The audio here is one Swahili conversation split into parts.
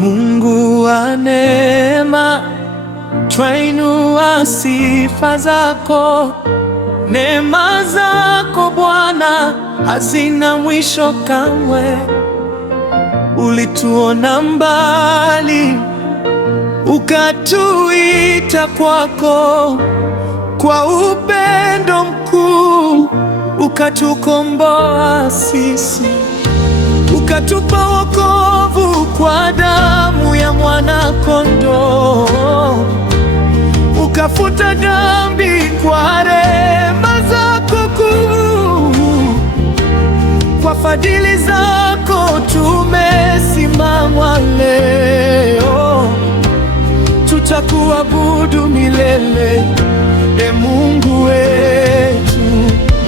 Mungu wa neema, twainua sifa zako. Neema zako Bwana hazina mwisho kamwe. Ulituona mbali, ukatuita kwako. Kwa upendo mkuu ukatukomboa sisi, ukatupa wokovu kwa damu ya mwana-kondoo, ukafuta dhambi kwa rehema zako kuu. Kwa fadhili zako tumesimama leo, tutakuabudu milele, e Mungu wetu.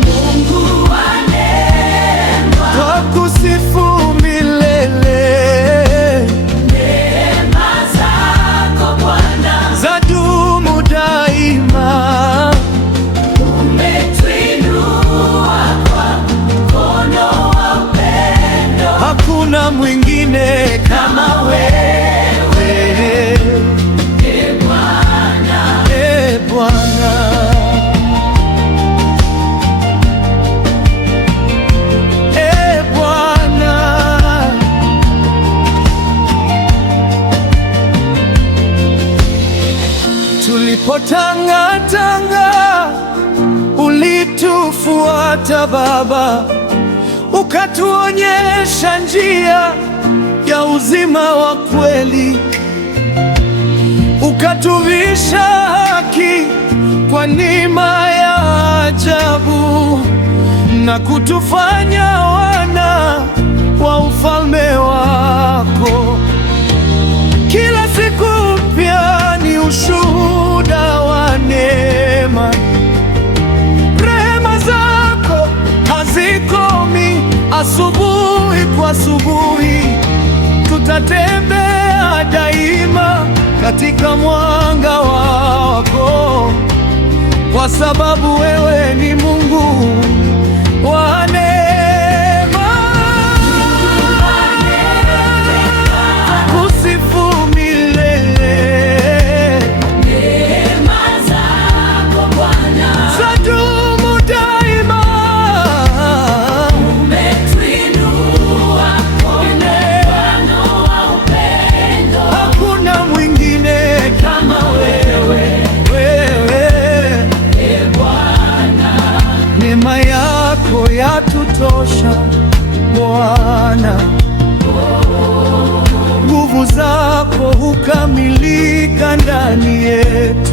Mungu wa neema, twakusifu milele. neema zako Bwana Zadumu daima. umetuinua kwa mkono wa upendo. Hakuna mwingine kama wewe, E Bwana, e Bwana. E Bwana, tulipotangatanga ulitufuata Baba, ukatuonyesha njia ya uzima wa kweli, ukatuvisha haki kwa neema ya ajabu, na kutufanya wana wa ufalme wako. Kila siku mpya ni ushuhuda wa neema. Rehema zako hazikomi, asubuhi kwa asubuhi. Tutatembea daima katika mwanga wako, kwa sababu wewe ni Mungu wa neema. Kusifu milele. neema zako Bwana Zadumu daima. umetuinua kwa mkono wa upendo. Hakuna mwingine kama wewe. E Bwana, Neema yako yatutosha Bwana, nguvu zako hukamilika ndani yetu.